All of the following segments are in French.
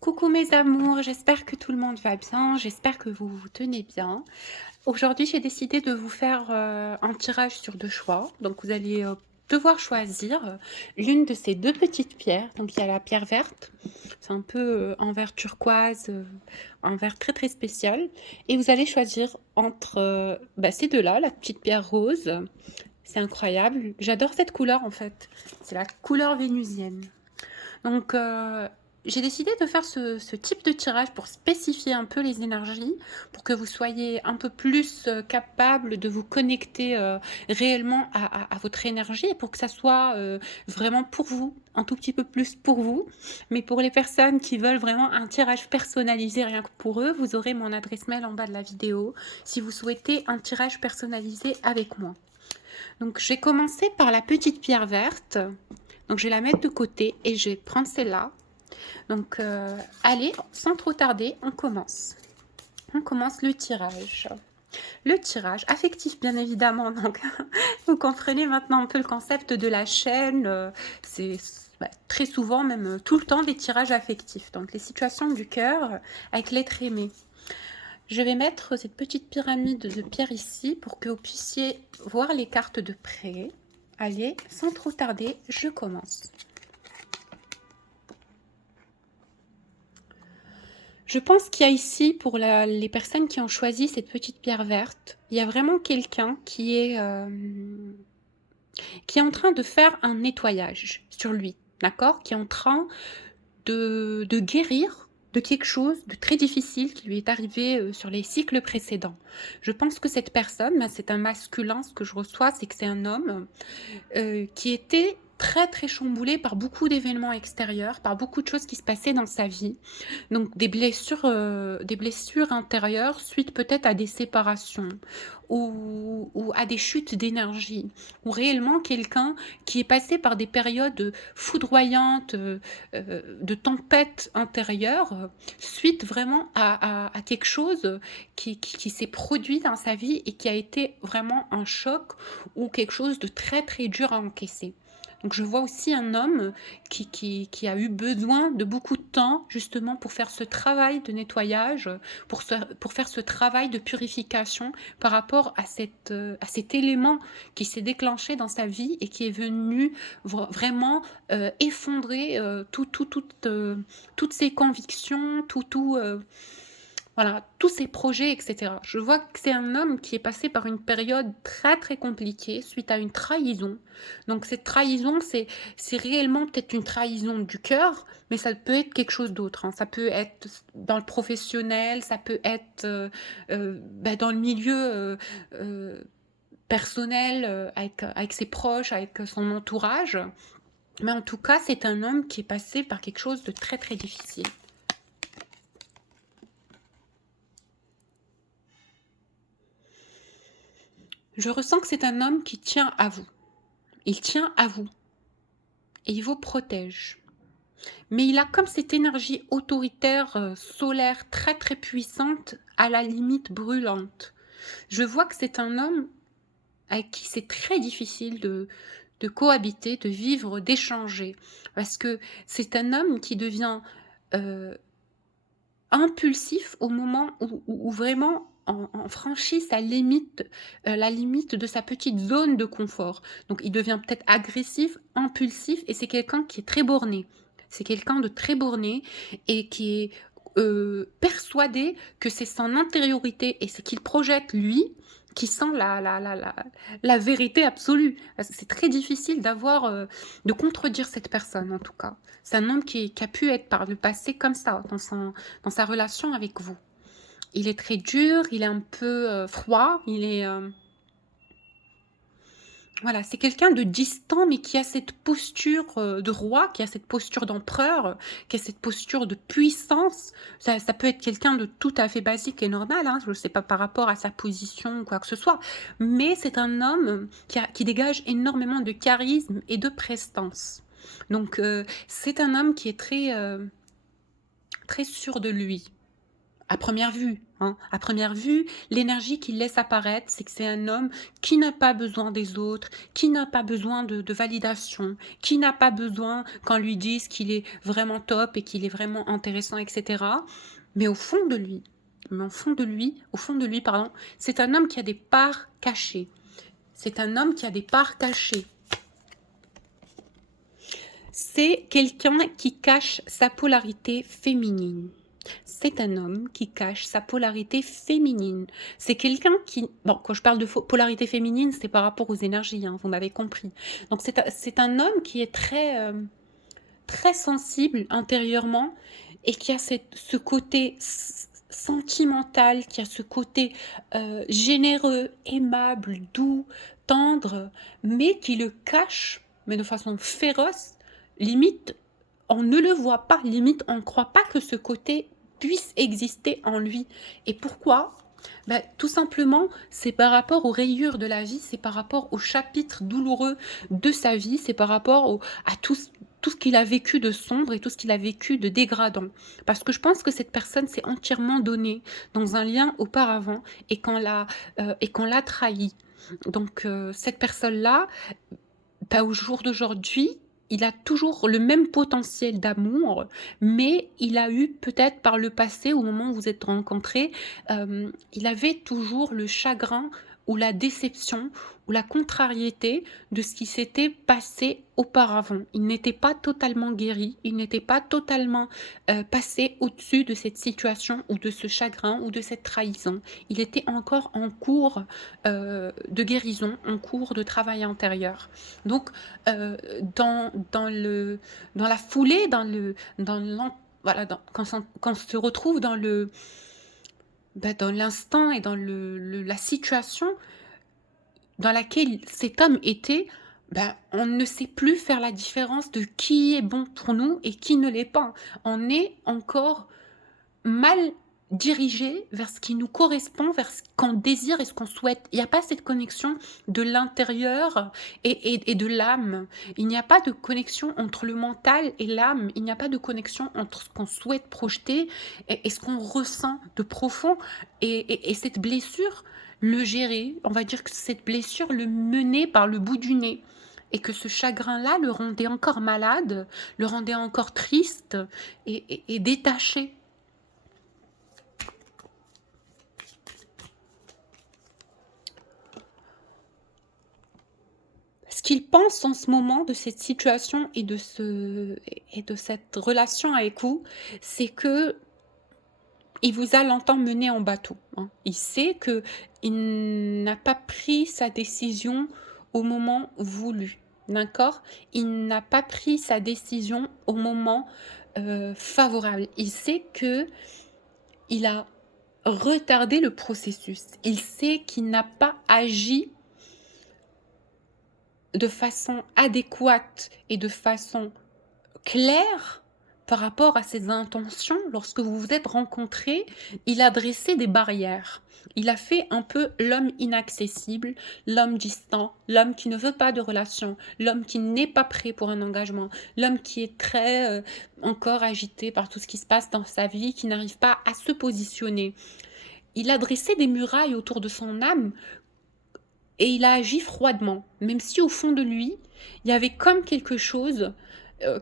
Coucou mes amours, j'espère que tout le monde va bien, j'espère que vous vous tenez bien. Aujourd'hui, j'ai décidé de vous faire un tirage sur deux choix. Donc, vous allez devoir choisir l'une de ces deux petites pierres. Donc, il y a la pierre verte, c'est un peu en vert turquoise, un vert très très spécial. Et vous allez choisir entre ces deux-là, la petite pierre rose. C'est incroyable, j'adore cette couleur en fait. C'est la couleur vénusienne. Donc, j'ai décidé de faire ce type de tirage pour spécifier un peu les énergies, pour que vous soyez un peu plus capable de vous connecter réellement à votre énergie et pour que ça soit vraiment pour vous, un tout petit peu plus pour vous. Mais pour les personnes qui veulent vraiment un tirage personnalisé rien que pour eux, vous aurez mon adresse mail en bas de la vidéo si vous souhaitez un tirage personnalisé avec moi. Donc, je vais commencer par la petite pierre verte. Donc, je vais la mettre de côté et je vais prendre celle-là. Donc, allez, sans trop tarder, on commence. On commence le tirage. Le tirage affectif, bien évidemment. Donc, vous comprenez maintenant un peu le concept de la chaîne. C'est très souvent, même tout le temps, des tirages affectifs. Donc, les situations du cœur avec l'être aimé. Je vais mettre cette petite pyramide de pierre ici pour que vous puissiez voir les cartes de près. Allez, sans trop tarder, je commence. Je pense qu'il y a ici, pour les personnes qui ont choisi cette petite pierre verte, il y a vraiment quelqu'un qui est en train de faire un nettoyage sur lui, d'accord? Qui est en train de guérir de quelque chose de très difficile qui lui est arrivé sur les cycles précédents. Je pense que cette personne, c'est un masculin, ce que je reçois, c'est que c'est un homme qui était très très chamboulé par beaucoup d'événements extérieurs, par beaucoup de choses qui se passaient dans sa vie. Donc des blessures intérieures suite peut-être à des séparations ou à des chutes d'énergie, ou réellement quelqu'un qui est passé par des périodes foudroyantes, de tempête intérieure, suite vraiment à quelque chose qui s'est produit dans sa vie et qui a été vraiment un choc ou quelque chose de très très dur à encaisser. Donc je vois aussi un homme qui a eu besoin de beaucoup de temps justement pour faire ce travail de nettoyage, pour faire ce travail de purification par rapport à cet élément qui s'est déclenché dans sa vie et qui est venu vraiment effondrer toutes ses convictions, voilà, tous ses projets, etc. Je vois que c'est un homme qui est passé par une période très très compliquée suite à une trahison. Donc cette trahison, c'est réellement peut-être une trahison du cœur, mais ça peut être quelque chose d'autre, hein. Ça peut être dans le professionnel, ça peut être dans le milieu personnel, avec ses proches, avec son entourage. Mais en tout cas, c'est un homme qui est passé par quelque chose de très très difficile. Je ressens que c'est un homme qui tient à vous. Il tient à vous et il vous protège. Mais il a comme cette énergie autoritaire, solaire, très très puissante, à la limite brûlante. Je vois que c'est un homme avec qui c'est très difficile de cohabiter, de vivre, d'échanger. Parce que c'est un homme qui devient impulsif au moment où vraiment on franchit la limite de sa petite zone de confort. Donc il devient peut-être agressif, impulsif et c'est quelqu'un qui est très borné. C'est quelqu'un de très borné et qui est, persuadé que c'est son intériorité et ce qu'il projette lui qui sent la vérité absolue. C'est très difficile de contredire cette personne en tout cas. C'est un homme qui a pu être par le passé comme ça dans sa relation avec vous. Il est très dur, il est un peu froid, voilà, c'est quelqu'un de distant, mais qui a cette posture de roi, qui a cette posture d'empereur, qui a cette posture de puissance. Ça peut être quelqu'un de tout à fait basique et normal, hein, je ne sais pas par rapport à sa position ou quoi que ce soit, mais c'est un homme qui dégage énormément de charisme et de prestance. Donc c'est un homme qui est très sûr de lui. À première vue, hein. À première vue, l'énergie qu'il laisse apparaître, c'est que c'est un homme qui n'a pas besoin des autres, qui n'a pas besoin de validation, qui n'a pas besoin qu'on lui dise qu'il est vraiment top et qu'il est vraiment intéressant, et cetera. Mais au fond de lui, au fond de lui, pardon, c'est un homme qui a des parts cachées. C'est un homme qui a des parts cachées. C'est quelqu'un qui cache sa polarité féminine. C'est un homme qui cache sa polarité féminine. C'est quelqu'un qui... Bon, quand je parle de polarité féminine, c'est par rapport aux énergies, hein, vous m'avez compris. Donc c'est un homme qui est très sensible intérieurement et qui a ce côté sentimental, qui a ce côté généreux, aimable, doux, tendre, mais qui le cache, mais de façon féroce, limite on ne le voit pas, limite on ne croit pas que ce côté puisse exister en lui. Et pourquoi? Ben, tout simplement, c'est par rapport aux rayures de la vie, c'est par rapport aux chapitres douloureux de sa vie, c'est par rapport à tout ce qu'il a vécu de sombre et tout ce qu'il a vécu de dégradant. Parce que je pense que cette personne s'est entièrement donnée dans un lien auparavant et qu'on l'a trahi. Donc cette personne-là, pas au jour d'aujourd'hui, il a toujours le même potentiel d'amour, mais il a eu peut-être par le passé, au moment où vous êtes rencontrés, il avait toujours le chagrin ou la déception ou la contrariété de ce qui s'était passé auparavant. Il n'était pas totalement guéri, il n'était pas totalement passé au-dessus de cette situation ou de ce chagrin ou de cette trahison. Il était encore en cours de guérison, en cours de travail intérieur. Donc, dans la foulée, voilà, quand on se retrouve dans l'instant et dans la situation dans laquelle cet homme était, on ne sait plus faire la différence de qui est bon pour nous et qui ne l'est pas. On est encore mal dirigé vers ce qui nous correspond, vers ce qu'on désire et ce qu'on souhaite. Il n'y a pas cette connexion de l'intérieur et de l'âme. Il n'y a pas de connexion entre le mental et l'âme. Il n'y a pas de connexion entre ce qu'on souhaite projeter et ce qu'on ressent de profond. Et cette blessure, le gérer, on va dire que cette blessure le menait par le bout du nez. Et que ce chagrin-là le rendait encore malade, le rendait encore triste et détaché. Ce qu'il pense en ce moment de cette situation et de cette relation avec vous, c'est que il vous a longtemps mené en bateau, hein. Il sait qu'il n'a pas pris sa décision au moment voulu, d'accord? Il n'a pas pris sa décision au moment favorable. Il sait qu'il a retardé le processus. Il sait qu'il n'a pas agi de façon adéquate et de façon claire par rapport à ses intentions. Lorsque vous vous êtes rencontrés, il a dressé des barrières. Il a fait un peu l'homme inaccessible, l'homme distant, l'homme qui ne veut pas de relation, l'homme qui n'est pas prêt pour un engagement, l'homme qui est très encore agité par tout ce qui se passe dans sa vie, qui n'arrive pas à se positionner. Il a dressé des murailles autour de son âme et il a agi froidement, même si au fond de lui, il y avait comme quelque chose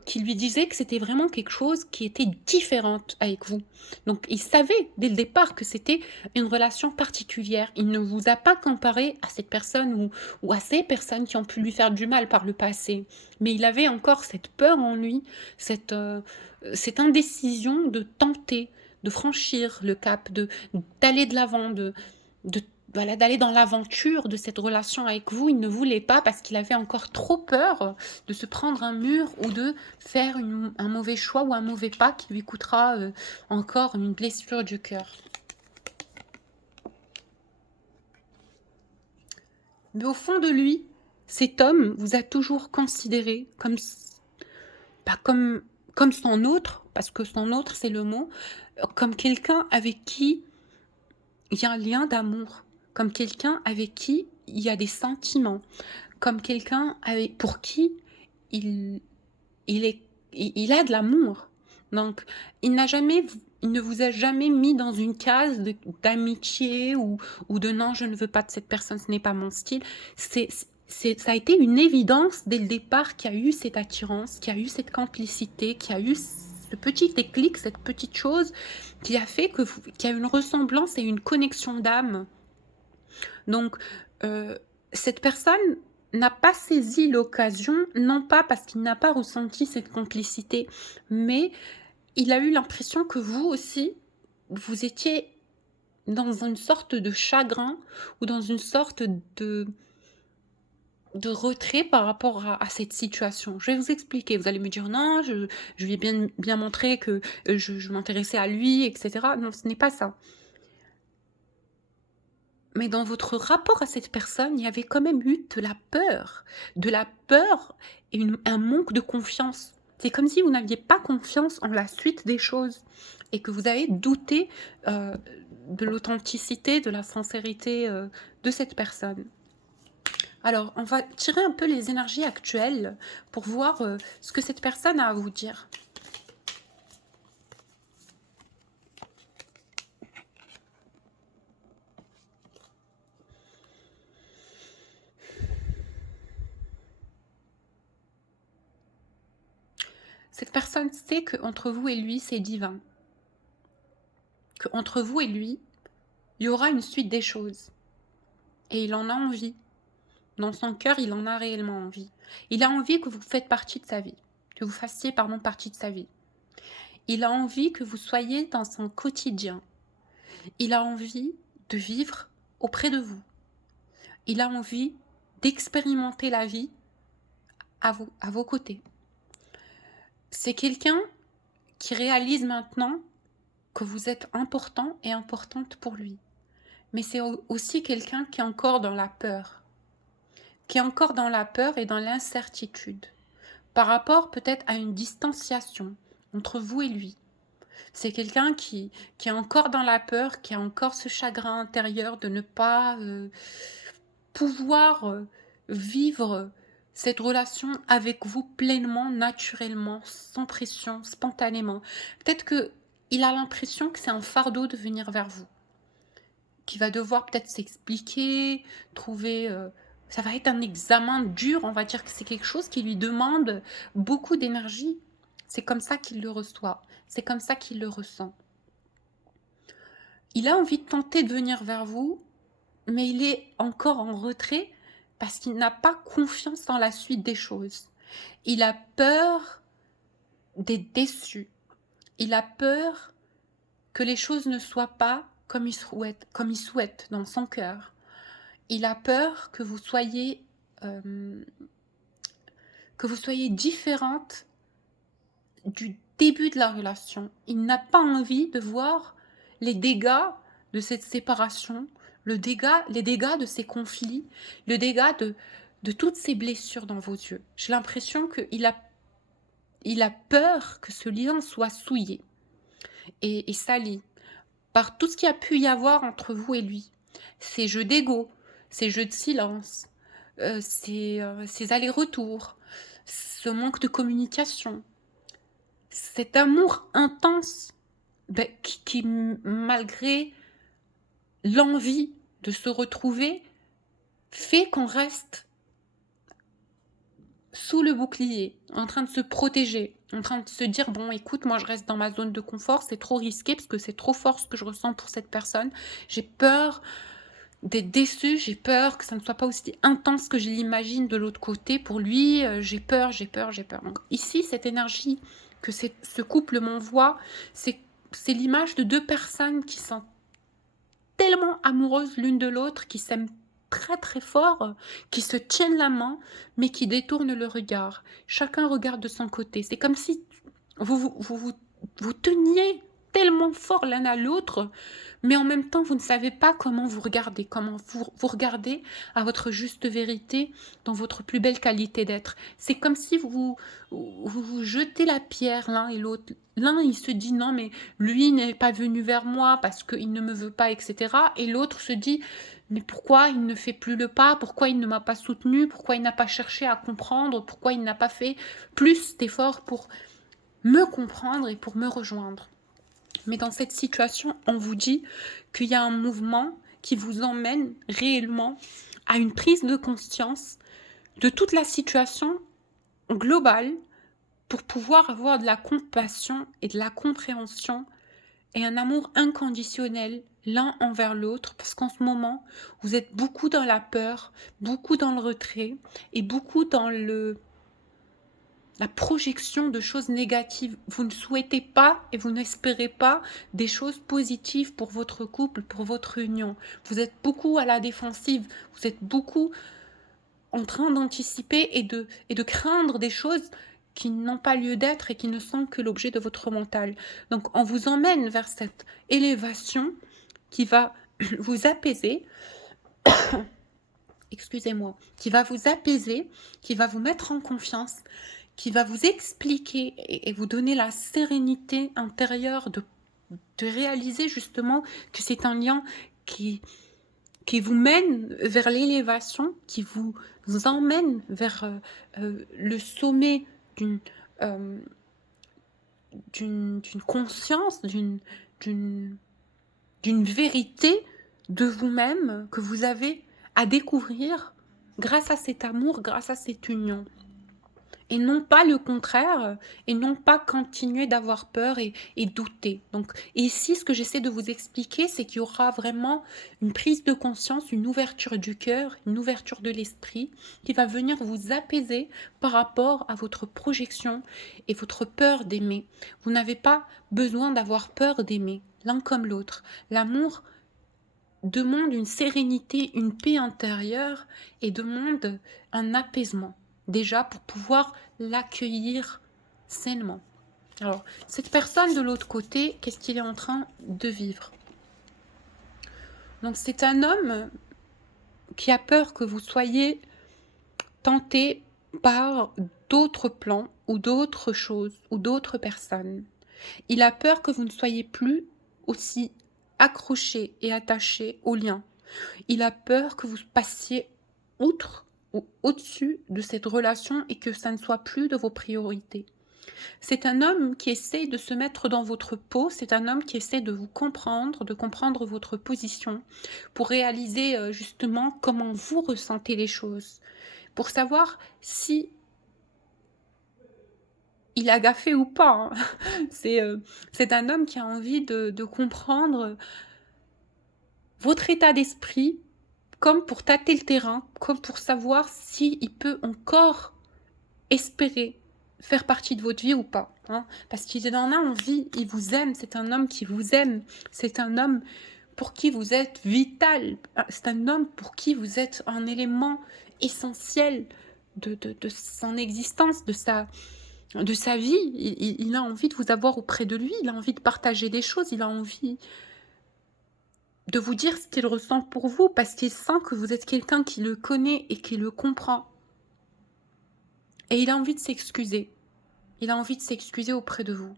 qui lui disait que c'était vraiment quelque chose qui était différente avec vous. Donc il savait dès le départ que c'était une relation particulière. Il ne vous a pas comparé à cette personne ou à ces personnes qui ont pu lui faire du mal par le passé. Mais il avait encore cette peur en lui, cette indécision de tenter, de franchir le cap, d'aller de l'avant, voilà, d'aller dans l'aventure de cette relation avec vous. Il ne voulait pas parce qu'il avait encore trop peur de se prendre un mur ou de faire un mauvais choix ou un mauvais pas qui lui coûtera encore une blessure du cœur. Mais au fond de lui, cet homme vous a toujours considéré comme son autre, parce que son autre c'est le mot, comme quelqu'un avec qui il y a un lien d'amour, comme quelqu'un avec qui il y a des sentiments, comme quelqu'un pour qui il a de l'amour. Donc, il ne vous a jamais mis dans une case d'amitié ou de non, je ne veux pas de cette personne, ce n'est pas mon style. Ça a été une évidence dès le départ qu'il y a eu cette attirance, qu'il y a eu cette complicité, qu'il y a eu ce petit déclic, cette petite chose qui a fait qu'il y a une ressemblance et une connexion d'âme. Donc, cette personne n'a pas saisi l'occasion, non pas parce qu'il n'a pas ressenti cette complicité, mais il a eu l'impression que vous aussi, vous étiez dans une sorte de chagrin ou dans une sorte de retrait par rapport à cette situation. Je vais vous expliquer. Vous allez me dire non, je vais bien montrer que je m'intéressais à lui, etc. Non, ce n'est pas ça. Mais dans votre rapport à cette personne, il y avait quand même eu de la peur et un manque de confiance. C'est comme si vous n'aviez pas confiance en la suite des choses et que vous avez douté de l'authenticité, de la sincérité de cette personne. Alors, on va tirer un peu les énergies actuelles pour voir ce que cette personne a à vous dire. Cette personne sait qu'entre vous et lui, c'est divin. Qu'entre vous et lui, il y aura une suite des choses. Et il en a envie. Dans son cœur, il en a réellement envie. Il a envie que vous faites partie de sa vie. Que vous fassiez, partie de sa vie. Il a envie que vous soyez dans son quotidien. Il a envie de vivre auprès de vous. Il a envie d'expérimenter la vie à vos côtés. C'est quelqu'un qui réalise maintenant que vous êtes important et importante pour lui. Mais c'est aussi quelqu'un qui est encore dans la peur. Qui est encore dans la peur et dans l'incertitude. Par rapport peut-être à une distanciation entre vous et lui. C'est quelqu'un qui est encore dans la peur, qui a encore ce chagrin intérieur de ne pas pouvoir vivre cette relation avec vous pleinement, naturellement, sans pression, spontanément. Peut-être qu'il a l'impression que c'est un fardeau de venir vers vous, qu'il va devoir peut-être s'expliquer, trouver... ça va être un examen dur, on va dire que c'est quelque chose qui lui demande beaucoup d'énergie. C'est comme ça qu'il le reçoit, c'est comme ça qu'il le ressent. Il a envie de tenter de venir vers vous, mais il est encore en retrait parce qu'il n'a pas confiance dans la suite des choses. Il a peur d'être déçu. Il a peur que les choses ne soient pas comme il souhaite dans son cœur. Il a peur que vous soyez différente du début de la relation. Il n'a pas envie de voir les dégâts de cette séparation, les dégâts de ces conflits, le dégât de toutes ces blessures dans vos yeux. J'ai l'impression qu'il a peur que ce lien soit souillé et sali par tout ce qu'il y a pu y avoir entre vous et lui. Ces jeux d'ego, ces jeux de silence, ces allers-retours, ce manque de communication, cet amour intense qui malgré l'envie de se retrouver, fait qu'on reste sous le bouclier, en train de se protéger, en train de se dire, bon, écoute, moi je reste dans ma zone de confort, c'est trop risqué parce que c'est trop fort ce que je ressens pour cette personne. J'ai peur d'être déçue, j'ai peur que ça ne soit pas aussi intense que je l'imagine de l'autre côté. Pour lui, j'ai peur. Donc ici, cette énergie que ce couple m'envoie, c'est l'image de deux personnes qui sont tellement amoureuses l'une de l'autre, qui s'aiment très très fort, qui se tiennent la main, mais qui détournent le regard. Chacun regarde de son côté. C'est comme si vous teniez tellement fort l'un à l'autre, mais en même temps, vous ne savez pas comment vous regardez, comment vous regardez à votre juste vérité, dans votre plus belle qualité d'être. C'est comme si vous jetez la pierre l'un et l'autre. L'un, il se dit non, mais lui n'est pas venu vers moi parce qu'il ne me veut pas, etc. Et l'autre se dit, mais pourquoi il ne fait plus le pas? Pourquoi il ne m'a pas soutenu? Pourquoi il n'a pas cherché à comprendre? Pourquoi il n'a pas fait plus d'efforts pour me comprendre et pour me rejoindre. Mais dans cette situation, on vous dit qu'il y a un mouvement qui vous emmène réellement à une prise de conscience de toute la situation globale pour pouvoir avoir de la compassion et de la compréhension et un amour inconditionnel l'un envers l'autre, parce qu'en ce moment, vous êtes beaucoup dans la peur, beaucoup dans le retrait et beaucoup dans la projection de choses négatives. Vous ne souhaitez pas et vous n'espérez pas des choses positives pour votre couple, pour votre union. Vous êtes beaucoup à la défensive, vous êtes beaucoup en train d'anticiper et de craindre des choses qui n'ont pas lieu d'être et qui ne sont que l'objet de votre mental. Donc on vous emmène vers cette élévation qui va vous apaiser, excusez-moi, qui va vous apaiser, qui va vous mettre en confiance, qui va vous expliquer et vous donner la sérénité intérieure de réaliser justement que c'est un lien qui vous mène vers l'élévation, qui vous emmène vers le sommet euh, d'une conscience, d'une vérité de vous-même que vous avez à découvrir grâce à cet amour, grâce à cette union. Et non pas le contraire, et non pas continuer d'avoir peur et douter. Donc ici, ce que j'essaie de vous expliquer, c'est qu'il y aura vraiment une prise de conscience, une ouverture du cœur, une ouverture de l'esprit, qui va venir vous apaiser par rapport à votre projection et votre peur d'aimer. Vous n'avez pas besoin d'avoir peur d'aimer, l'un comme l'autre. L'amour demande une sérénité, une paix intérieure et demande un apaisement. Déjà pour pouvoir l'accueillir sainement. Alors, cette personne de l'autre côté, qu'est-ce qu'il est en train de vivre? Donc, c'est un homme qui a peur que vous soyez tenté par d'autres plans ou d'autres choses ou d'autres personnes. Il a peur que vous ne soyez plus aussi accroché et attaché au lien. Il a peur que vous passiez outre ou au-dessus de cette relation et que ça ne soit plus de vos priorités. C'est un homme qui essaie de se mettre dans votre peau, c'est un homme qui essaie de vous comprendre, de comprendre votre position, pour réaliser justement comment vous ressentez les choses, pour savoir si il a gaffé ou pas. Hein. C'est un homme qui a envie de comprendre votre état d'esprit, comme pour tâter le terrain, comme pour savoir s'il peut encore espérer faire partie de votre vie ou pas. Hein, parce qu'il en a envie, il vous aime, c'est un homme qui vous aime, c'est un homme pour qui vous êtes vital, c'est un homme pour qui vous êtes un élément essentiel de son existence, de sa vie. Il a envie de vous avoir auprès de lui, il a envie de partager des choses, il a envie de vous dire ce qu'il ressent pour vous, parce qu'il sent que vous êtes quelqu'un qui le connaît et qui le comprend. Et il a envie de s'excuser. Il a envie de s'excuser auprès de vous.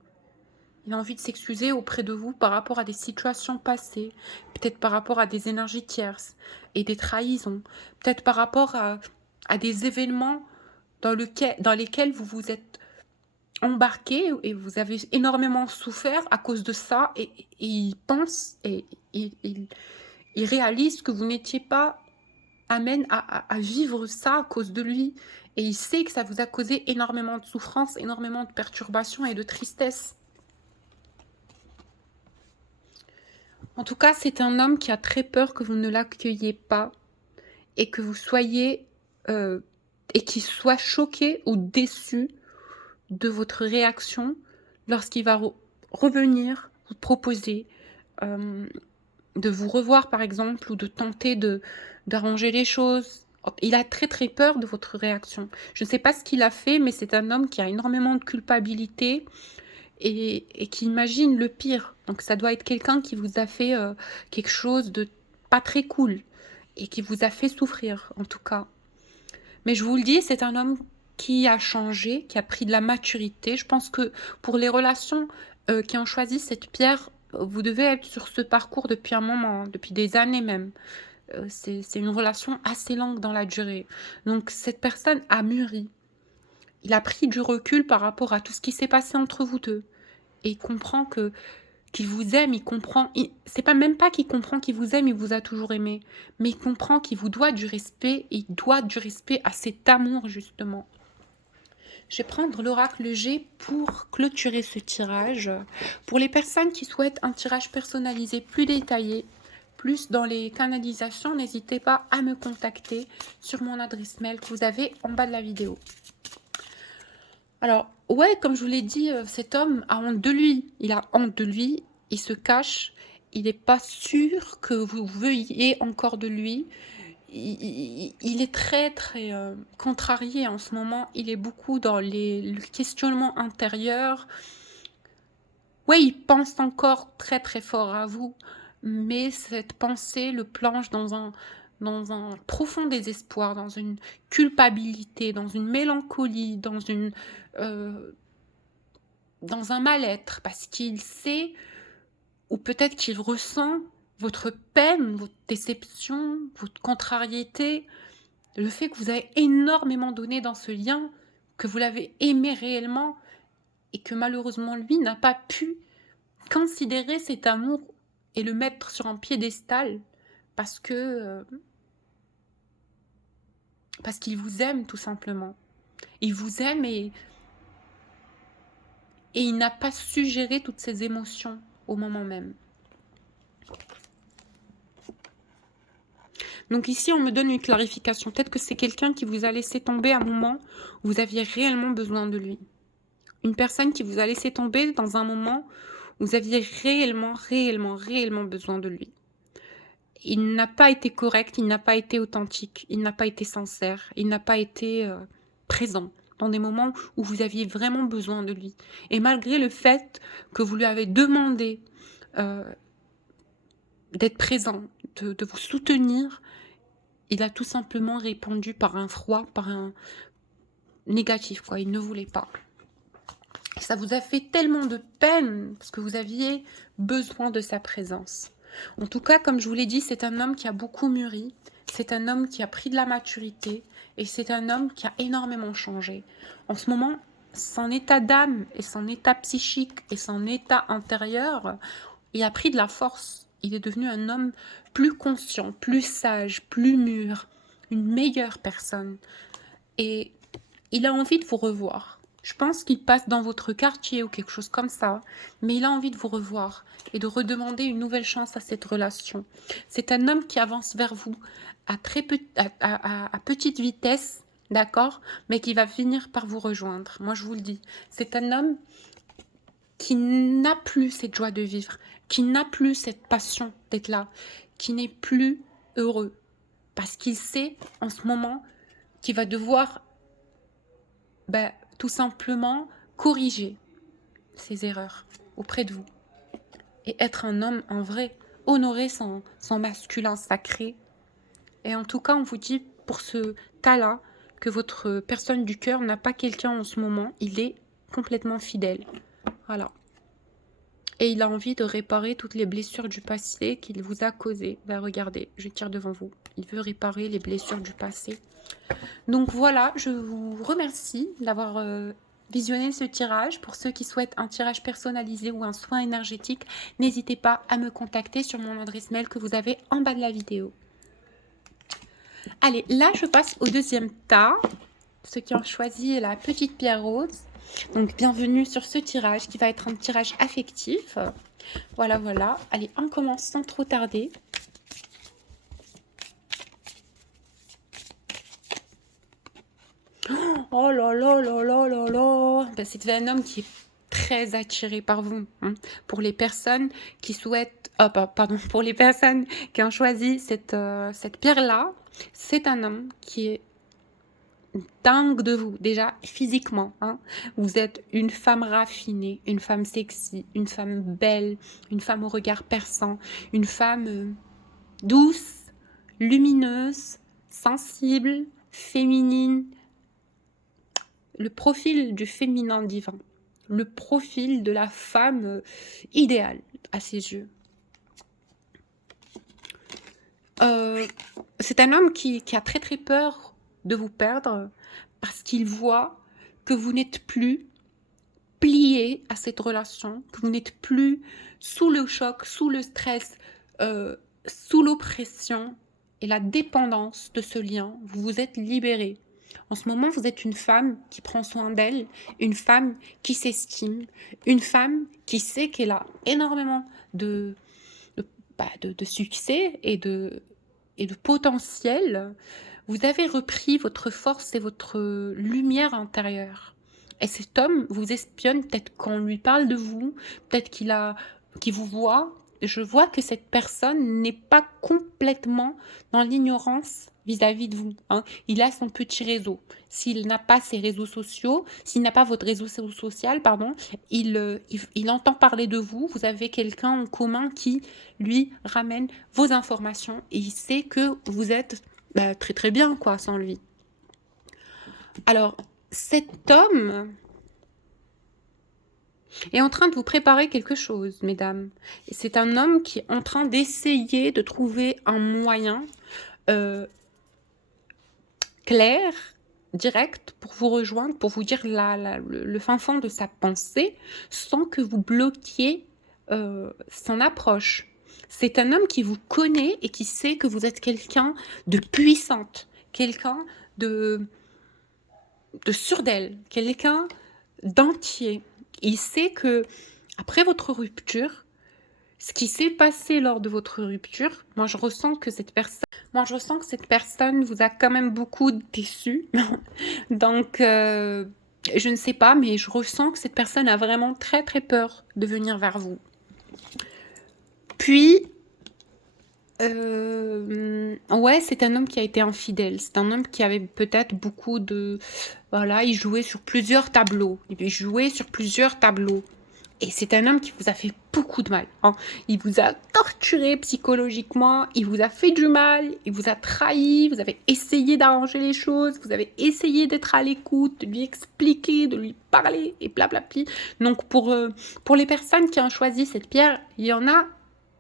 Il a envie de s'excuser auprès de vous par rapport à des situations passées, peut-être par rapport à des énergies tierces et des trahisons, peut-être par rapport à des événements dans lesquels vous vous êtes embarqué et vous avez énormément souffert à cause de ça, et il pense et il réalise que vous n'étiez pas amène à vivre ça à cause de lui, et il sait que ça vous a causé énormément de souffrance, énormément de perturbations et de tristesse. En tout cas, c'est un homme qui a très peur que vous ne l'accueilliez pas et que vous soyez et qu'il soit choqué ou déçu de votre réaction lorsqu'il va revenir vous proposer de vous revoir par exemple, ou de tenter d'arranger les choses. Il a très très peur de votre réaction. Je ne sais pas ce qu'il a fait, mais c'est un homme qui a énormément de culpabilité et qui imagine le pire. Donc ça doit être quelqu'un qui vous a fait quelque chose de pas très cool et qui vous a fait souffrir en tout cas. Mais je vous le dis, c'est un homme qui a changé, qui a pris de la maturité. Je pense que pour les relations qui ont choisi cette pierre, vous devez être sur ce parcours depuis un moment, depuis des années même. C'est une relation assez longue dans la durée. Donc cette personne a mûri. il a pris du recul par rapport à tout ce qui s'est passé entre vous deux. Et il comprend qu'il vous aime, il comprend. C'est pas même pas qu'il comprend qu'il vous aime, il vous a toujours aimé. Mais il comprend qu'il vous doit du respect, et il doit du respect à cet amour, justement. Je vais prendre l'oracle G pour clôturer ce tirage. Pour les personnes qui souhaitent un tirage personnalisé plus détaillé, plus dans les canalisations, n'hésitez pas à me contacter sur mon adresse mail que vous avez en bas de la vidéo. Alors, ouais, comme je vous l'ai dit, cet homme a honte de lui. Il a honte de lui, il se cache, il n'est pas sûr que vous veuillez encore de lui. Il est très, très contrarié en ce moment. Il est beaucoup dans le questionnement intérieur. Ouais, il pense encore très, très fort à vous, mais cette pensée le plonge dans un profond désespoir, dans une culpabilité, dans une mélancolie, dans un mal-être, parce qu'il sait, ou peut-être qu'il ressent votre peine, votre déception, votre contrariété, le fait que vous avez énormément donné dans ce lien, que vous l'avez aimé réellement, et que malheureusement lui n'a pas pu considérer cet amour et le mettre sur un piédestal parce qu'il vous aime tout simplement. Il vous aime et il n'a pas su gérer toutes ses émotions au moment même. Donc ici, on me donne une clarification. Peut-être que c'est quelqu'un qui vous a laissé tomber à un moment où vous aviez réellement besoin de lui. Une personne qui vous a laissé tomber dans un moment où vous aviez réellement besoin de lui. Il n'a pas été correct, il n'a pas été authentique, il n'a pas été sincère, il n'a pas été présent dans des moments où vous aviez vraiment besoin de lui. Et malgré le fait que vous lui avez demandé d'être présent, de vous soutenir, il a tout simplement répondu par un froid, par un négatif, quoi. Il ne voulait pas. Ça vous a fait tellement de peine parce que vous aviez besoin de sa présence. En tout cas, comme je vous l'ai dit, c'est un homme qui a beaucoup mûri, c'est un homme qui a pris de la maturité et c'est un homme qui a énormément changé. En ce moment, son état d'âme et son état psychique et son état intérieur, il a pris de la force. Il est devenu un homme plus conscient, plus sage, plus mûr, une meilleure personne. Et il a envie de vous revoir. Je pense qu'il passe dans votre quartier ou quelque chose comme ça, mais il a envie de vous revoir et de redemander une nouvelle chance à cette relation. C'est un homme qui avance vers vous à petite vitesse, d'accord, mais qui va finir par vous rejoindre. Moi, je vous le dis. C'est un homme qui n'a plus cette joie de vivre, qui n'a plus cette passion d'être là, qui n'est plus heureux, parce qu'il sait en ce moment qu'il va devoir tout simplement corriger ses erreurs auprès de vous et être un homme en vrai, honorer son masculin sacré. Et en tout cas, on vous dit pour ce cas-là que votre personne du cœur n'a pas quelqu'un en ce moment, il est complètement fidèle. Voilà. Et il a envie de réparer toutes les blessures du passé qu'il vous a causées. Regardez, je tire devant vous. Il veut réparer les blessures du passé. Donc voilà, je vous remercie d'avoir visionné ce tirage. Pour ceux qui souhaitent un tirage personnalisé ou un soin énergétique, n'hésitez pas à me contacter sur mon adresse mail que vous avez en bas de la vidéo. Allez, là je passe au deuxième tas. Ceux qui ont choisi la petite pierre rose. Donc bienvenue sur ce tirage qui va être un tirage affectif. Voilà, voilà. Allez, on commence sans trop tarder. Oh là là là là là là. C'est un homme qui est très attiré par vous. Hein. Pour les personnes qui souhaitent... Oh, pardon, pour les personnes qui ont choisi cette pierre-là, c'est un homme qui est dingue de vous, déjà physiquement. Hein. Vous êtes une femme raffinée, une femme sexy, une femme belle, une femme au regard perçant, une femme douce, lumineuse, sensible, féminine. Le profil du féminin divin, le profil de la femme idéale à ses yeux. C'est un homme qui a très très peur de vous perdre parce qu'il voit que vous n'êtes plus plié à cette relation, que vous n'êtes plus sous le choc, sous le stress, sous l'oppression et la dépendance de ce lien. Vous vous êtes libéré. En ce moment, vous êtes une femme qui prend soin d'elle, une femme qui s'estime, une femme qui sait qu'elle a énormément de succès et de potentiel. Vous avez repris votre force et votre lumière intérieure. Et cet homme vous espionne, peut-être qu'on lui parle de vous, peut-être qu'il vous voit. Je vois que cette personne n'est pas complètement dans l'ignorance vis-à-vis de vous, hein. Il a son petit réseau. S'il n'a pas ses réseaux sociaux, s'il n'a pas votre réseau social, pardon, il entend parler de vous. Vous avez quelqu'un en commun qui lui ramène vos informations et il sait que vous êtes très très bien quoi sans lui. Alors, cet homme est en train de vous préparer quelque chose, mesdames. C'est un homme qui est en train d'essayer de trouver un moyen clair, direct, pour vous rejoindre, pour vous dire le fin fond de sa pensée, sans que vous bloquiez son approche. C'est un homme qui vous connaît et qui sait que vous êtes quelqu'un de puissante, quelqu'un de sûr d'elle, quelqu'un d'entier. Il sait que après votre rupture, ce qui s'est passé lors de votre rupture, moi je ressens que cette personne vous a quand même beaucoup déçu. Donc je ne sais pas, mais je ressens que cette personne a vraiment très très peur de venir vers vous. Puis ouais, c'est un homme qui a été infidèle. C'est un homme qui avait peut-être beaucoup de... Voilà, il jouait sur plusieurs tableaux. Et c'est un homme qui vous a fait beaucoup de mal, hein. Il vous a torturé psychologiquement, il vous a fait du mal, il vous a trahi, vous avez essayé d'arranger les choses, vous avez essayé d'être à l'écoute, de lui expliquer, de lui parler, et blablabla. Donc pour les personnes qui ont choisi cette pierre, il y en a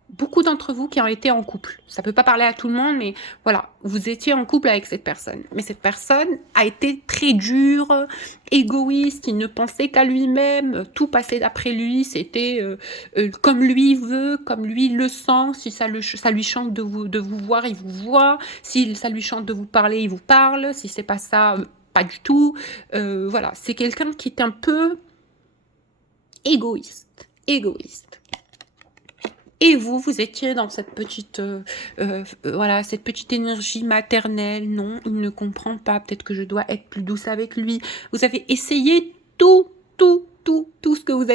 beaucoup d'entre vous qui ont été en couple. Ça peut pas parler à tout le monde, mais voilà, vous étiez en couple avec cette personne. Mais cette personne a été très dure, égoïste, il ne pensait qu'à lui-même, tout passait d'après lui, c'était comme lui veut, comme lui le sent. Si ça lui chante de vous voir, il vous voit. Si ça lui chante de vous parler, il vous parle. Si c'est pas ça, pas du tout. Voilà, c'est quelqu'un qui est un peu égoïste. Et vous étiez dans cette petite, voilà, cette petite énergie maternelle. Non, il ne comprend pas. Peut-être que je dois être plus douce avec lui. Vous avez essayé tout ce que vous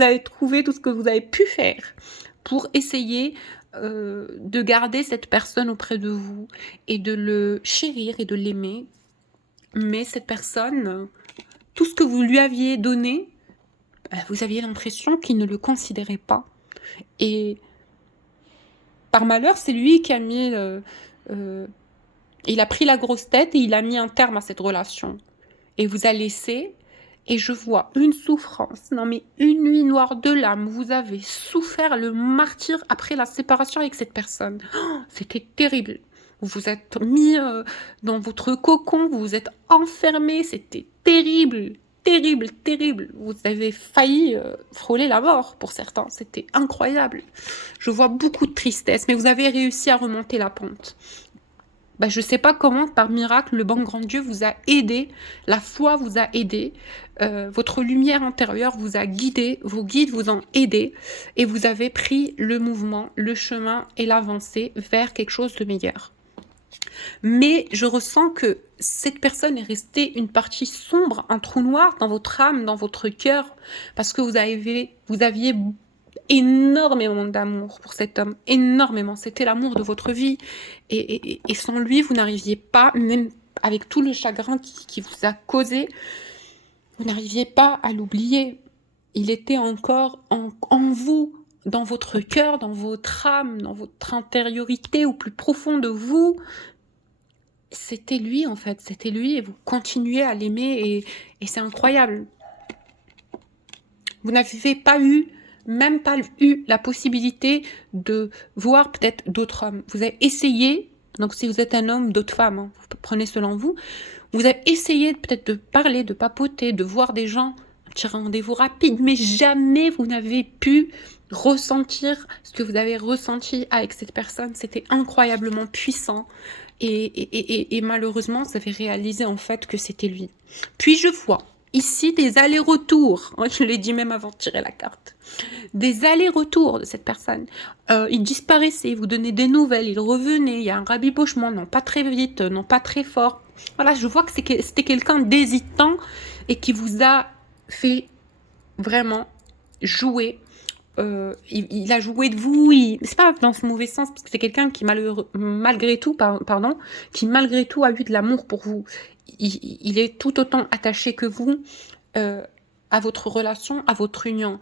avez trouvé, tout ce que vous avez pu faire pour essayer de garder cette personne auprès de vous et de le chérir et de l'aimer. Mais cette personne, tout ce que vous lui aviez donné, vous aviez l'impression qu'il ne le considérait pas. Et par malheur, c'est lui qui a mis... il a pris la grosse tête et il a mis un terme à cette relation. Et vous a laissé, et je vois une souffrance, non mais une nuit noire de l'âme. Vous avez souffert le martyre après la séparation avec cette personne. Oh, c'était terrible. Vous vous êtes mis dans votre cocon, vous vous êtes enfermé, c'était terrible. Terrible. Vous avez failli frôler la mort pour certains. C'était incroyable. Je vois beaucoup de tristesse, mais vous avez réussi à remonter la pente. Je ne sais pas comment, par miracle, le bon grand Dieu vous a aidé, la foi vous a aidé, votre lumière intérieure vous a guidé, vos guides vous ont aidé, et vous avez pris le mouvement, le chemin et l'avancée vers quelque chose de meilleur. Mais je ressens que cette personne est restée une partie sombre, un trou noir dans votre âme, dans votre cœur, parce que vous aviez énormément d'amour pour cet homme, énormément. C'était l'amour de votre vie. Et sans lui, vous n'arriviez pas, même avec tout le chagrin qui vous a causé, vous n'arriviez pas à l'oublier. Il était encore en vous, dans votre cœur, dans votre âme, dans votre intériorité, au plus profond de vous. C'était lui, en fait. C'était lui et vous continuez à l'aimer et c'est incroyable. Vous n'avez même pas eu la possibilité de voir peut-être d'autres hommes. Vous avez essayé Donc si vous êtes un homme, d'autres femmes, hein, vous prenez selon vous, vous avez essayé peut-être de parler, de papoter, de voir des gens, un petit rendez-vous rapide, mais jamais vous n'avez pu ressentir ce que vous avez ressenti avec cette personne. C'était incroyablement puissant. Et malheureusement, ça fait réaliser en fait que c'était lui. Puis je vois ici des allers-retours. Je l'ai dit même avant de tirer la carte. Des allers-retours de cette personne. Il disparaissait, vous donnez des nouvelles, il revenait, il y a un rabibochement, non pas très vite, non pas très fort. Voilà, je vois que c'était quelqu'un d'hésitant et qui vous a fait vraiment jouer. Il a joué de vous, c'est pas dans ce mauvais sens, parce que c'est quelqu'un qui malgré tout, qui malgré tout a eu de l'amour pour vous. Il est tout autant attaché que vous à votre relation, à votre union.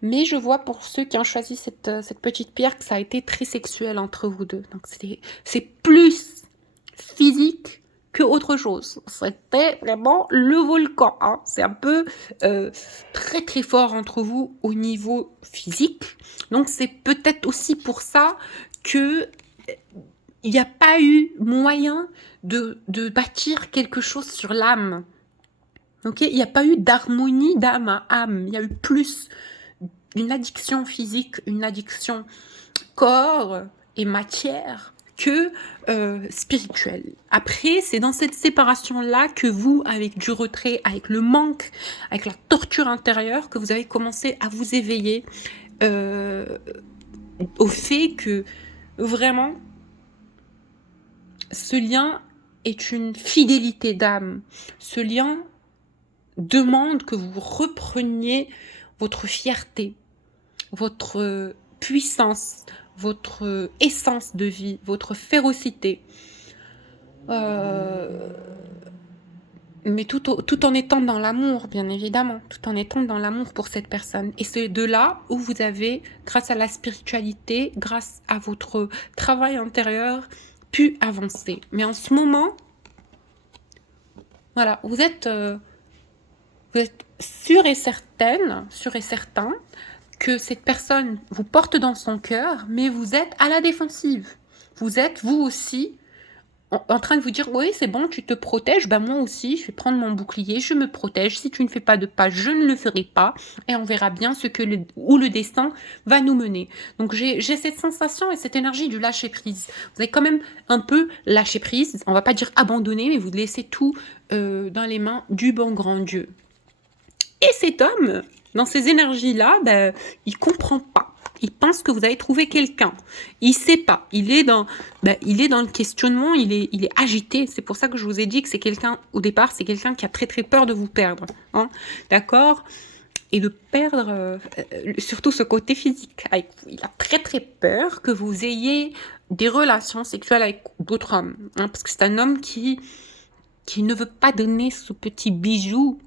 Mais je vois pour ceux qui ont choisi cette petite pierre que ça a été très sexuel entre vous deux. Donc c'est plus physique que autre chose. C'était vraiment le volcan. Hein. C'est un peu très très fort entre vous au niveau physique. Donc c'est peut-être aussi pour ça que il n'y a pas eu moyen de bâtir quelque chose sur l'âme. Okay, il n'y a pas eu d'harmonie d'âme à âme. Il y a eu plus une addiction physique, une addiction corps et matière que spirituelle. Après, c'est dans cette séparation-là que vous, avec du retrait, avec le manque, avec la torture intérieure, que vous avez commencé à vous éveiller au fait que vraiment, ce lien est une fidélité d'âme. Ce lien demande que vous repreniez votre fierté, votre puissance, votre essence de vie, votre férocité. Mais tout en étant dans l'amour, bien évidemment, tout en étant dans l'amour pour cette personne. Et c'est de là où vous avez, grâce à la spiritualité, grâce à votre travail intérieur, pu avancer. Mais en ce moment, voilà, vous êtes sûr et certain que cette personne vous porte dans son cœur, mais vous êtes à la défensive. Vous êtes, vous aussi, en train de vous dire, oui, c'est bon, tu te protèges, ben moi aussi, je vais prendre mon bouclier, je me protège, si tu ne fais pas de pas, je ne le ferai pas, et on verra bien où le destin va nous mener. Donc j'ai cette sensation et cette énergie du lâcher-prise. Vous avez quand même un peu lâché prise, on va pas dire abandonner, mais vous laissez tout dans les mains du bon grand Dieu. Et cet homme, dans ces énergies-là, ben, il comprend pas. Il pense que vous avez trouvé quelqu'un. Il sait pas. Il est dans le questionnement, il est agité. C'est pour ça que je vous ai dit que c'est quelqu'un, au départ, c'est quelqu'un qui a très très peur de vous perdre. Hein, d'accord ? Et de perdre, surtout ce côté physique. Il a très très peur que vous ayez des relations sexuelles avec d'autres hommes. Hein, parce que c'est un homme qui ne veut pas donner ce petit bijou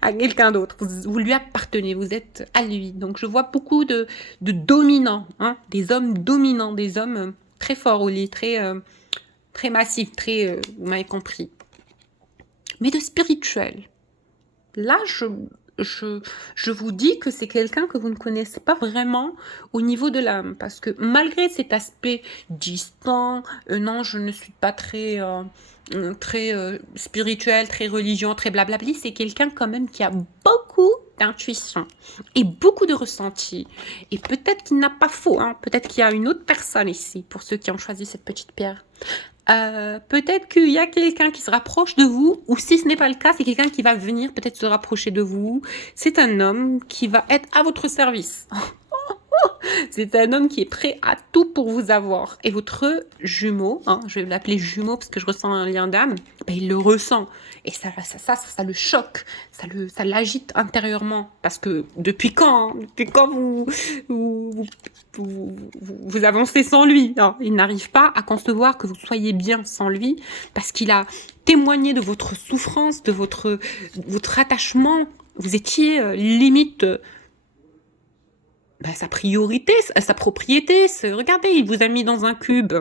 à quelqu'un d'autre. Vous lui appartenez, vous êtes à lui. Donc je vois beaucoup de dominants, hein, des hommes dominants, des hommes très forts au lit, très massifs, vous m'avez compris. Mais de spirituel. Là, je vous dis que c'est quelqu'un que vous ne connaissez pas vraiment au niveau de l'âme. Parce que malgré cet aspect distant, non, je ne suis pas très spirituel, très religion, très blablabli, c'est quelqu'un quand même qui a beaucoup d'intuition et beaucoup de ressenti. Et peut-être qu'il n'a pas faux, hein, peut-être qu'il y a une autre personne ici, pour ceux qui ont choisi cette petite pierre. Peut-être qu'il y a quelqu'un qui se rapproche de vous, ou si ce n'est pas le cas, c'est quelqu'un qui va venir peut-être se rapprocher de vous. C'est un homme qui va être à votre service. C'est un homme qui est prêt à tout pour vous avoir. Et votre jumeau, hein, je vais l'appeler jumeau parce que je ressens un lien d'âme, ben, il le ressent. Et ça le choque, ça l'agite intérieurement. Parce que depuis quand vous avancez sans lui, hein, il n'arrive pas à concevoir que vous soyez bien sans lui, parce qu'il a témoigné de votre souffrance, de votre attachement. Vous étiez limite... sa priorité, sa propriété. Regardez, il vous a mis dans un cube.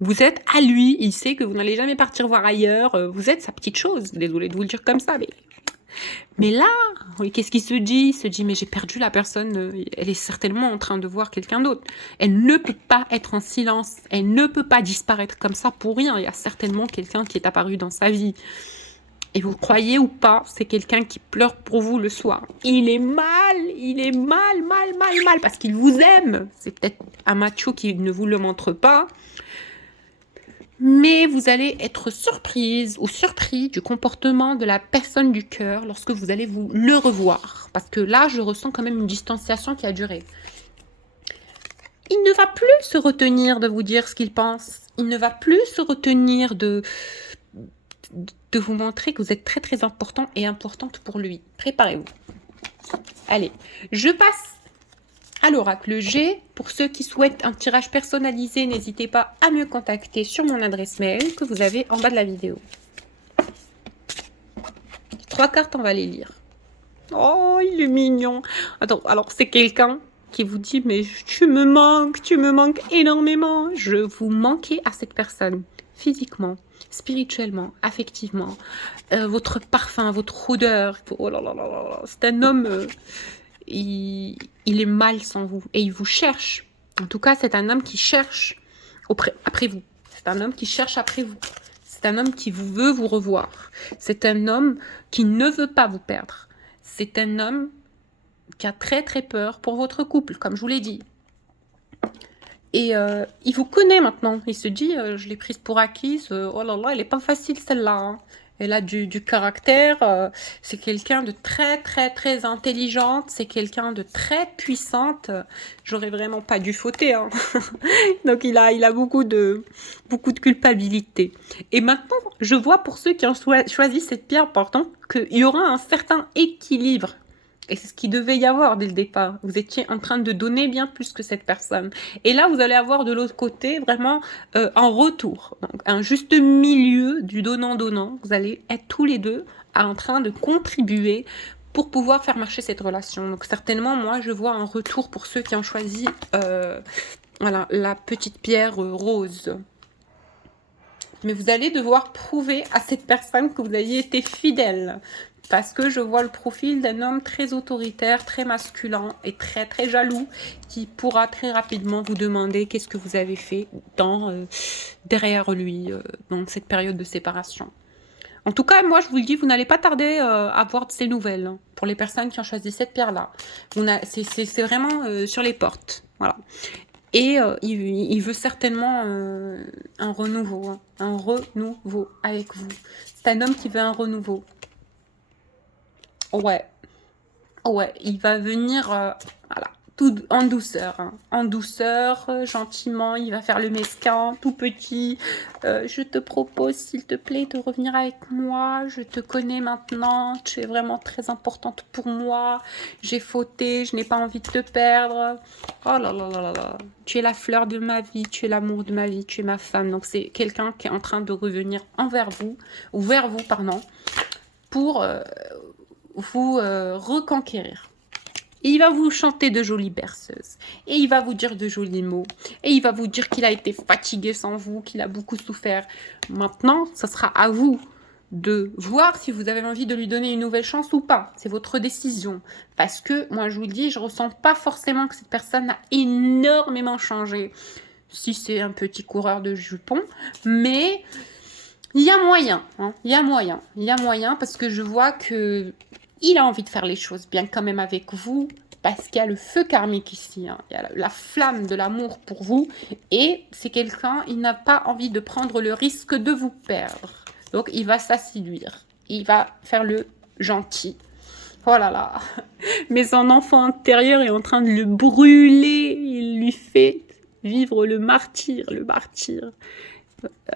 Vous êtes à lui, il sait que vous n'allez jamais partir voir ailleurs. Vous êtes sa petite chose. Désolée de vous le dire comme ça, mais Mais là, oui, qu'est-ce qu'il se dit? Il se dit, mais j'ai perdu la personne, elle est certainement en train de voir quelqu'un d'autre. Elle ne peut pas être en silence, elle ne peut pas disparaître comme ça pour rien. Il y a certainement quelqu'un qui est apparu dans sa vie. Et vous croyez ou pas, c'est quelqu'un qui pleure pour vous le soir. Il est mal, parce qu'il vous aime. C'est peut-être un macho qui ne vous le montre pas. Mais vous allez être surprise ou surpris du comportement de la personne du cœur lorsque vous allez vous le revoir. Parce que là, je ressens quand même une distanciation qui a duré. Il ne va plus se retenir de vous dire ce qu'il pense. Il ne va plus se retenir de vous montrer que vous êtes très très important et importante pour lui. Préparez-vous. Allez, je passe à l'oracle G. Pour ceux qui souhaitent un tirage personnalisé, n'hésitez pas à me contacter sur mon adresse mail que vous avez en bas de la vidéo. 3 cartes, on va les lire. Oh, il est mignon. Attends, alors c'est quelqu'un qui vous dit, mais tu me manques énormément. Je vous manquais à cette personne, physiquement, spirituellement, affectivement. Votre parfum, votre odeur. Oh là là là là. C'est un homme, il est mal sans vous et il vous cherche. En tout cas, c'est un homme qui cherche après vous. C'est un homme qui cherche après vous. C'est un homme qui veut vous revoir. C'est un homme qui ne veut pas vous perdre. C'est un homme qui a très très peur pour votre couple, comme je vous l'ai dit. Et il vous connaît maintenant. Il se dit, je l'ai prise pour acquise. Oh là là, elle n'est pas facile celle-là. Hein. Elle a du caractère. C'est quelqu'un de très très très intelligente. C'est quelqu'un de très puissante. J'aurais vraiment pas dû fauter. Hein. Donc il a beaucoup de culpabilité. Et maintenant, je vois pour ceux qui ont choisi cette pierre, pardon, qu'il y aura un certain équilibre. Et c'est ce qu'il devait y avoir dès le départ. Vous étiez en train de donner bien plus que cette personne. Et là, vous allez avoir de l'autre côté vraiment un retour. Donc, un juste milieu du donnant-donnant. Vous allez être tous les deux en train de contribuer pour pouvoir faire marcher cette relation. Donc certainement, moi, je vois un retour pour ceux qui ont choisi voilà, la petite pierre rose. Mais vous allez devoir prouver à cette personne que vous avez été fidèle. Parce que je vois le profil d'un homme très autoritaire, très masculin et très très jaloux qui pourra très rapidement vous demander qu'est-ce que vous avez fait derrière lui dans cette période de séparation. En tout cas, moi je vous le dis, vous n'allez pas tarder à voir de ces nouvelles hein, pour les personnes qui ont choisi cette pierre-là. C'est vraiment sur les portes. Voilà. Et il veut certainement un renouveau. Hein, un renouveau avec vous. C'est un homme qui veut un renouveau. Ouais, il va venir, voilà, tout en douceur, hein. En douceur, gentiment, il va faire le mesquin, tout petit. Je te propose, s'il te plaît, de revenir avec moi. Je te connais maintenant, tu es vraiment très importante pour moi. J'ai fauté, je n'ai pas envie de te perdre. Oh là là là là là. Tu es la fleur de ma vie, tu es l'amour de ma vie, tu es ma femme. Donc c'est quelqu'un qui est en train de revenir envers vous, ou vers vous, pardon, pour vous reconquérir. Et il va vous chanter de jolies berceuses. Et il va vous dire de jolis mots. Et il va vous dire qu'il a été fatigué sans vous, qu'il a beaucoup souffert. Maintenant, ce sera à vous de voir si vous avez envie de lui donner une nouvelle chance ou pas. C'est votre décision. Parce que, moi, je vous le dis, je ne ressens pas forcément que cette personne a énormément changé. Si c'est un petit coureur de jupons. Mais il y a moyen. Hein. Il y a moyen parce que je vois que il a envie de faire les choses bien quand même avec vous, parce qu'il y a le feu karmique ici, hein. Il y a la flamme de l'amour pour vous, et c'est quelqu'un, il n'a pas envie de prendre le risque de vous perdre. Donc il va s'assiduire, il va faire le gentil. Oh là là, mais son enfant intérieur est en train de le brûler, il lui fait vivre le martyr.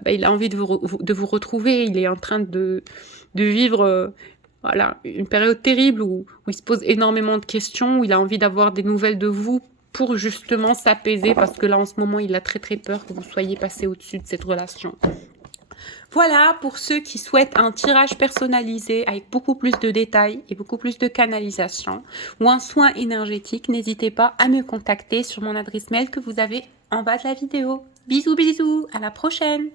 Il a envie de vous retrouver, il est en train de vivre... Voilà, une période terrible où il se pose énormément de questions, où il a envie d'avoir des nouvelles de vous pour justement s'apaiser, parce que là, en ce moment, il a très très peur que vous soyez passé au-dessus de cette relation. Voilà, pour ceux qui souhaitent un tirage personnalisé avec beaucoup plus de détails et beaucoup plus de canalisation, ou un soin énergétique, n'hésitez pas à me contacter sur mon adresse mail que vous avez en bas de la vidéo. Bisous, bisous, à la prochaine!